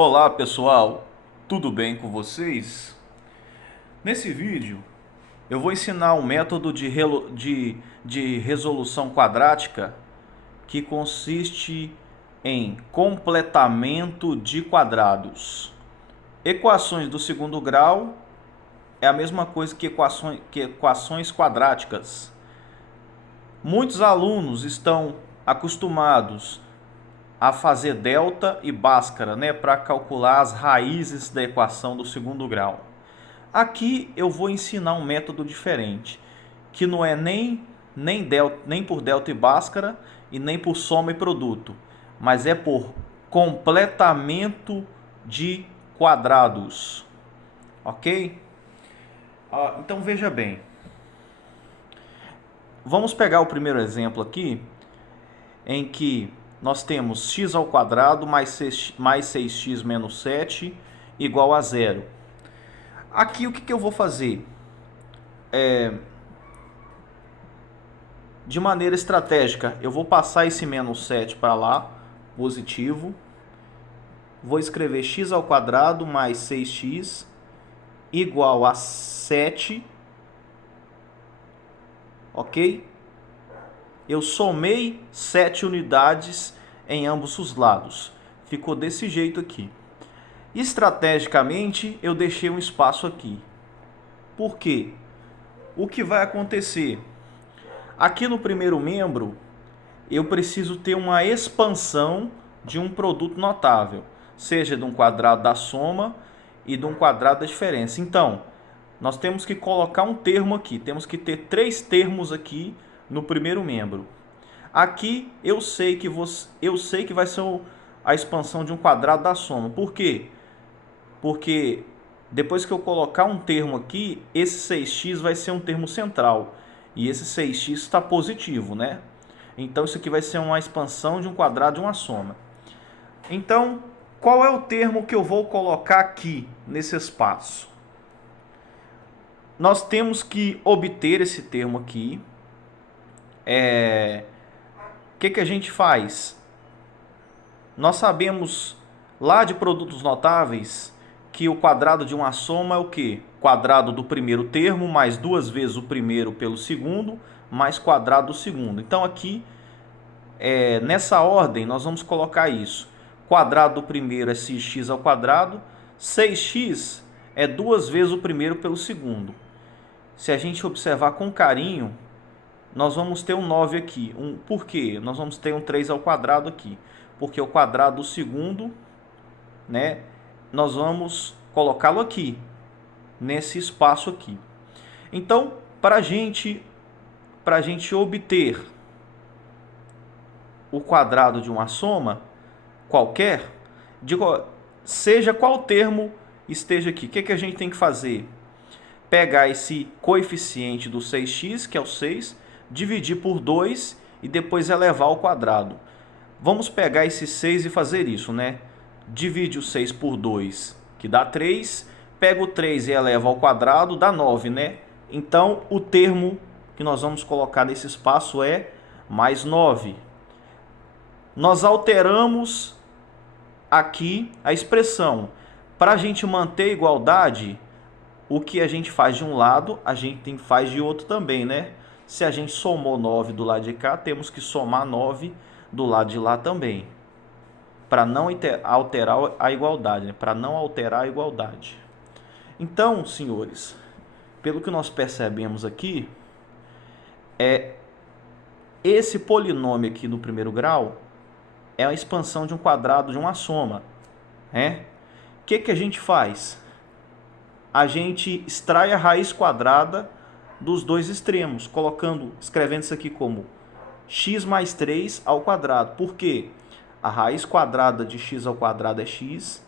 Olá pessoal, tudo bem com vocês? Nesse vídeo eu vou ensinar um método de resolução quadrática que consiste em completamento de quadrados. Equações do segundo grau é a mesma coisa que equações quadráticas. Muitos alunos estão acostumados a fazer delta e bhaskara, né, para calcular as raízes da equação do segundo grau. Aqui eu vou ensinar um método diferente, que não é nem por delta e bhaskara e nem por soma e produto, mas é por completamento de quadrados, ok? Então veja bem, vamos pegar o primeiro exemplo aqui, em que nós temos x ao quadrado mais 6x menos 7 igual a zero. Aqui o que eu vou fazer? De maneira estratégica, eu vou passar esse menos 7 para lá, positivo. Vou escrever x ao quadrado mais 6x igual a 7. Ok? Eu somei 7 unidades em ambos os lados. Ficou desse jeito aqui. Estrategicamente, eu deixei um espaço aqui. Por quê? O que vai acontecer? Aqui no primeiro membro, eu preciso ter uma expansão de um produto notável, seja de um quadrado da soma e de um quadrado da diferença. Então, nós temos que colocar um termo aqui. Temos que ter 3 termos aqui no primeiro membro. Aqui eu sei que vai ser a expansão de um quadrado da soma. Por quê? Porque depois que eu colocar um termo aqui, esse 6x vai ser um termo central. E esse 6x está positivo, né? Então isso aqui vai ser uma expansão de um quadrado de uma soma. Então, qual é o termo que eu vou colocar aqui nesse espaço? Nós temos que obter esse termo aqui. O que a gente faz? Nós sabemos lá de produtos notáveis que o quadrado de uma soma é o quê? Quadrado do primeiro termo mais 2 vezes o primeiro pelo segundo mais quadrado do segundo. Então aqui, nessa ordem, nós vamos colocar isso. Quadrado do primeiro é 6x ao quadrado. 6x é 2 vezes o primeiro pelo segundo. Se a gente observar com carinho, nós vamos ter um 9 aqui. Por quê? Nós vamos ter um 3 ao quadrado aqui. Porque o quadrado do segundo, né, nós vamos colocá-lo aqui, nesse espaço aqui. Então, para a gente obter o quadrado de uma soma qualquer, seja qual termo esteja aqui, o que a gente tem que fazer? Pegar esse coeficiente do 6x, que é o 6, dividir por 2 e depois elevar ao quadrado. Vamos pegar esse 6 e fazer isso, né? Divide o 6 por 2, que dá 3. Pega o 3 e eleva ao quadrado, dá 9, né? Então, o termo que nós vamos colocar nesse espaço é mais 9. Nós alteramos aqui a expressão. Para a gente manter a igualdade, o que a gente faz de um lado, a gente faz de outro também, né? Se a gente somou 9 do lado de cá, temos que somar 9 do lado de lá também. Para não alterar a igualdade, né? Para não alterar a igualdade. Então, senhores, pelo que nós percebemos aqui, esse polinômio aqui no primeiro grau é a expansão de um quadrado de uma soma. O que a gente faz? A gente extrai a raiz quadrada dos dois extremos, escrevendo isso aqui como x mais 3 ao quadrado. Por quê? A raiz quadrada de x ao quadrado é x,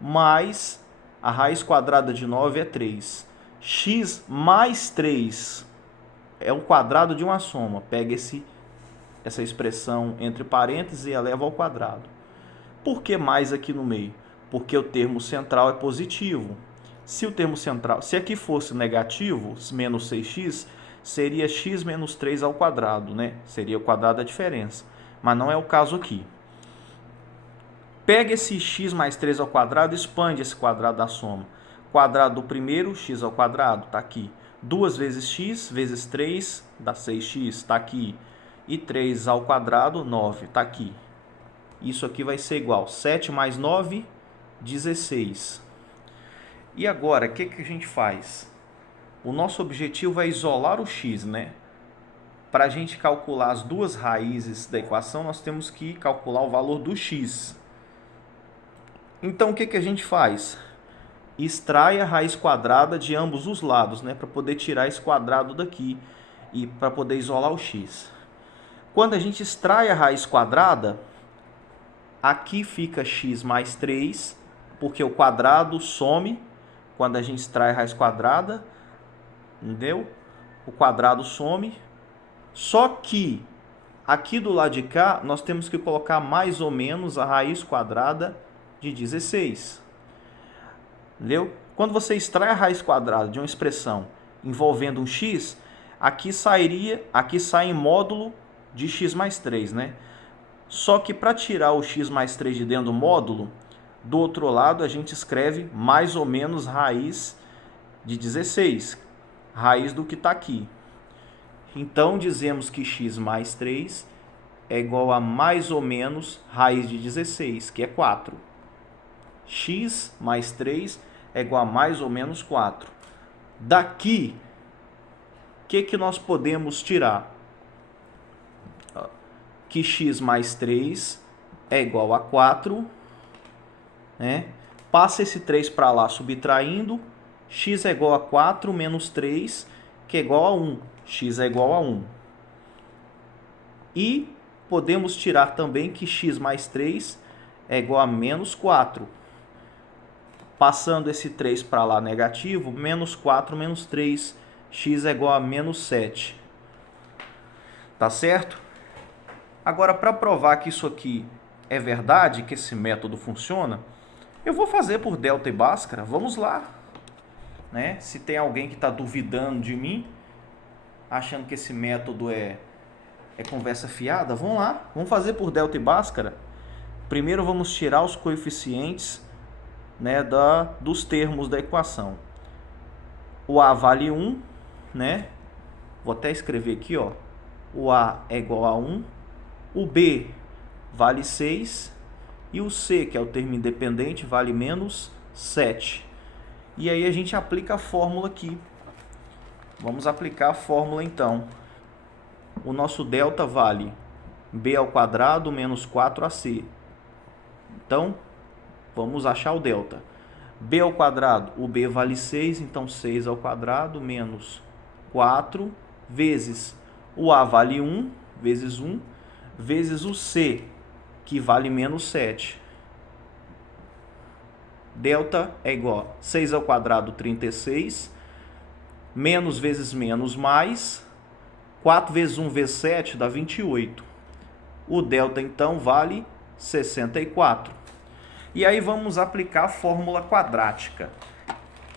mais a raiz quadrada de 9 é 3. X mais 3 é o quadrado de uma soma. Pega essa expressão entre parênteses e eleva ao quadrado. Por que mais aqui no meio? Porque o termo central é positivo. Se o termo central, se aqui fosse negativo, menos 6x, seria x menos 3 ao quadrado, né? Seria o quadrado da diferença. Mas não é o caso aqui. Pega esse x mais 3 ao quadrado e expande esse quadrado da soma. Quadrado do primeiro, x ao quadrado, está aqui. 2 vezes x vezes 3 dá 6x, está aqui. E 3 ao quadrado, 9, está aqui. Isso aqui vai ser igual a 7 mais 9, 16. E agora, o que a gente faz? O nosso objetivo é isolar o x, né? Para a gente calcular as duas raízes da equação, nós temos que calcular o valor do x. Então, o que a gente faz? Extrai a raiz quadrada de ambos os lados, né? Para poder tirar esse quadrado daqui e para poder isolar o x. Quando a gente extrai a raiz quadrada, aqui fica x mais 3, porque o quadrado some quando a gente extrai a raiz quadrada, entendeu? O quadrado some. Só que aqui do lado de cá, nós temos que colocar mais ou menos a raiz quadrada de 16. Entendeu? Quando você extrai a raiz quadrada de uma expressão envolvendo um x, aqui sai em módulo de x mais 3, né? Só que para tirar o x mais 3 de dentro do módulo, do outro lado a gente escreve mais ou menos raiz de 16, raiz do que está aqui. Então, dizemos que x mais 3 é igual a mais ou menos raiz de 16, que é 4. X mais 3 é igual a mais ou menos 4. Daqui, o que nós podemos tirar? Que x mais 3 é igual a 4, né? Passa esse 3 para lá subtraindo, x é igual a 4 menos 3, que é igual a 1. X é igual a 1. E podemos tirar também que x mais 3 é igual a menos 4. Passando esse 3 para lá negativo, menos 4 menos 3, x é igual a menos 7. Tá certo? Agora, para provar que isso aqui é verdade, que esse método funciona, eu vou fazer por delta e Bhaskara. Vamos lá. Né? Se tem alguém que está duvidando de mim, achando que esse método é conversa fiada, vamos lá. Vamos fazer por delta e Bhaskara. Primeiro vamos tirar os coeficientes, né, dos termos da equação. O A vale 1, né? Vou até escrever aqui, ó. O A é igual a 1. O B vale 6 e o C, que é o termo independente, vale menos 7. E aí a gente aplica a fórmula aqui. Vamos aplicar a fórmula então. O nosso delta vale B ao quadrado menos 4AC. Então, vamos achar o delta. B ao quadrado, o B vale 6, então 6 ao quadrado menos 4 vezes o A vale 1, vezes 1, vezes o C, que vale menos 7. Delta é igual a 6 ao quadrado, 36, menos vezes menos mais, 4 vezes 1 vezes 7 dá 28. O delta, então, vale 64. E aí vamos aplicar a fórmula quadrática,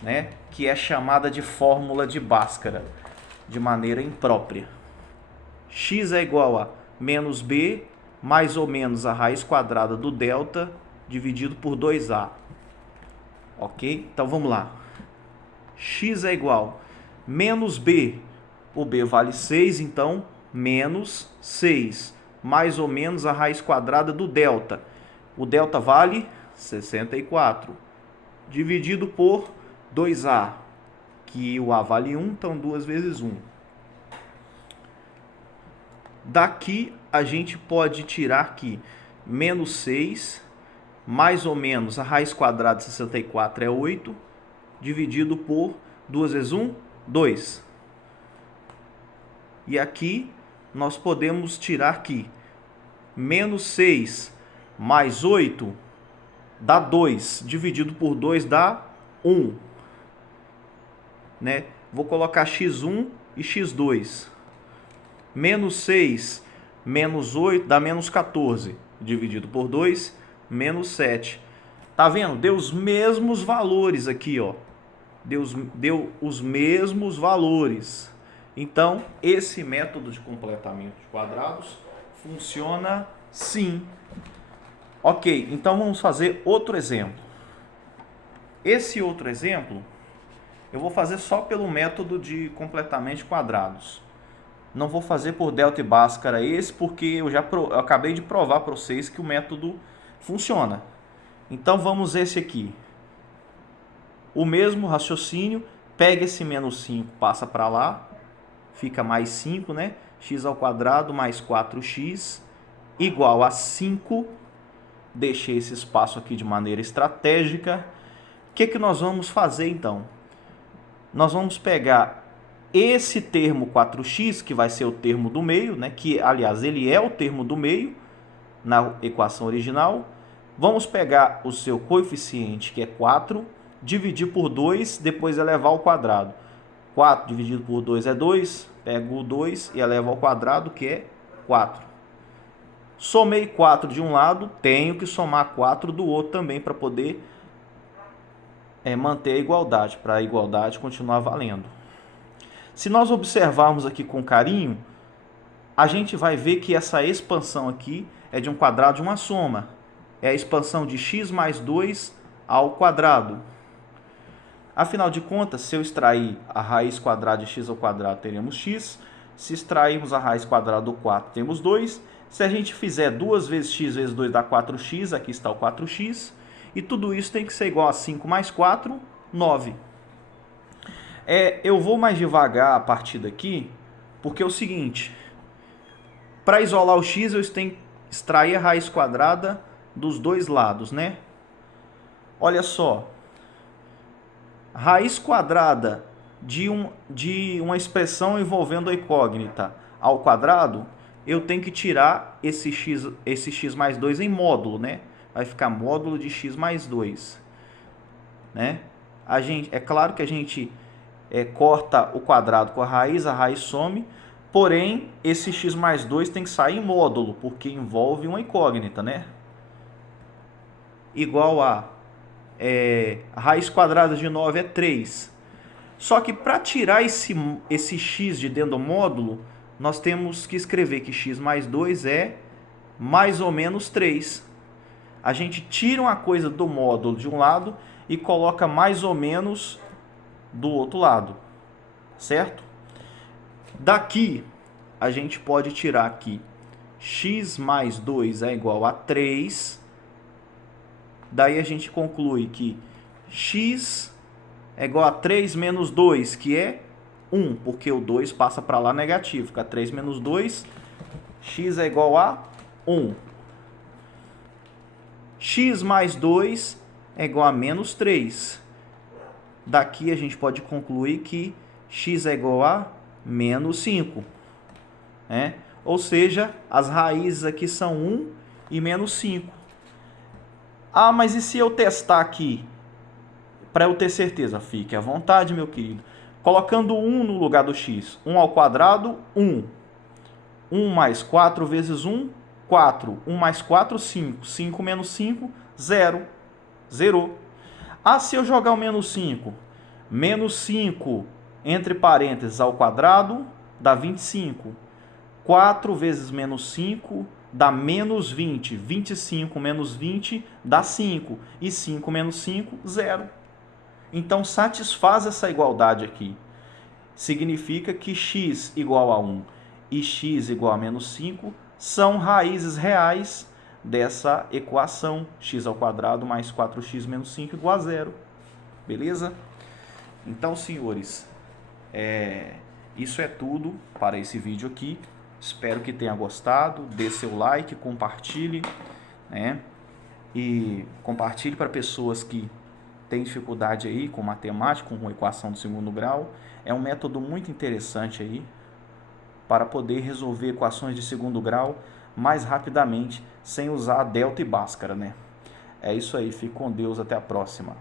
né? Que é chamada de fórmula de Bhaskara, de maneira imprópria. X é igual a menos b, mais ou menos a raiz quadrada do delta, dividido por 2a. Ok? Então vamos lá. X é igual a menos b, o b vale 6, então menos 6, mais ou menos a raiz quadrada do delta. O delta vale 64, dividido por 2a, que o a vale 1, então 2 vezes 1. Daqui a gente pode tirar aqui menos 6, mais ou menos a raiz quadrada de 64 é 8, dividido por 2 vezes 1, 2. E aqui nós podemos tirar aqui menos 6 mais 8 dá 2, dividido por 2 dá 1. Né? Vou colocar x1 e x2. Menos 6 menos 8 dá menos 14, dividido por 2, menos 7. Tá vendo? Deu os mesmos valores aqui, ó. Deu os mesmos valores. Então, esse método de completamento de quadrados funciona sim. Ok, então vamos fazer outro exemplo. Esse outro exemplo eu vou fazer só pelo método de completamente quadrados. Não vou fazer por delta e bhaskara esse, porque eu acabei de provar para vocês que o método funciona. Então vamos esse aqui. O mesmo raciocínio, pega esse menos 5, passa para lá, fica mais 5, né? X ao quadrado mais 4x igual a 5. Deixei esse espaço aqui de maneira estratégica. O que nós vamos fazer então? Nós vamos pegar esse termo 4x, que vai ser o termo do meio, né? Que aliás ele é o termo do meio na equação original. Vamos pegar o seu coeficiente, que é 4, dividir por 2, depois elevar ao quadrado. 4 dividido por 2 é 2, pego o 2 e elevo ao quadrado, que é 4. Somei 4 de um lado, tenho que somar 4 do outro também para poder manter a igualdade, para a igualdade continuar valendo. Se nós observarmos aqui com carinho, a gente vai ver que essa expansão aqui é de um quadrado de uma soma. É a expansão de x mais 2 ao quadrado. Afinal de contas, se eu extrair a raiz quadrada de x ao quadrado, teremos x. Se extrairmos a raiz quadrada do 4, temos 2. Se a gente fizer 2 vezes x vezes 2 dá 4x, aqui está o 4x. E tudo isso tem que ser igual a 5 mais 4, 9. Eu vou mais devagar a partir daqui, porque é o seguinte. Para isolar o x, eu tenho que extrair a raiz quadrada dos dois lados, né? Olha só. Raiz quadrada de uma expressão envolvendo a incógnita ao quadrado, eu tenho que tirar esse x mais 2 em módulo, né? Vai ficar módulo de x mais 2. Né? É claro que a gente corta o quadrado com a raiz some, porém, esse x mais 2 tem que sair em módulo, porque envolve uma incógnita, né? Igual a raiz quadrada de 9 é 3. Só que para tirar esse x de dentro do módulo, nós temos que escrever que x mais 2 é mais ou menos 3. A gente tira uma coisa do módulo de um lado e coloca mais ou menos do outro lado, certo? Daqui, a gente pode tirar aqui x mais 2 é igual a 3. Daí a gente conclui que x é igual a 3 menos 2, que é 1, porque o 2 passa para lá negativo. Fica 3 menos 2, x é igual a 1. X mais 2 é igual a menos 3. Daqui a gente pode concluir que x é igual a menos 5. Né? Ou seja, as raízes aqui são 1 e menos 5. Ah, mas e se eu testar aqui? Para eu ter certeza, fique à vontade, meu querido. Colocando 1 no lugar do x. 1 ao quadrado, 1. 1 mais 4 vezes 1, 4. 1 mais 4, 5. 5 menos 5, 0. Zerou. Ah, se eu jogar o menos 5? Menos 5, entre parênteses, ao quadrado, dá 25. 4 vezes menos 5 dá menos 20. 25 menos 20 dá 5. E 5 menos 5, 0. Então, satisfaz essa igualdade aqui. Significa que x igual a 1 e x igual a menos 5 são raízes reais dessa equação. X ao quadrado mais 4x menos 5 igual a 0. Beleza? Então, senhores, isso é tudo para esse vídeo aqui. Espero que tenha gostado. Dê seu like, compartilhe, né? E compartilhe para pessoas que têm dificuldade aí com matemática, com equação do segundo grau. É um método muito interessante aí para poder resolver equações de segundo grau mais rapidamente, sem usar delta e bhaskara, né? É isso aí, fique com Deus, até a próxima.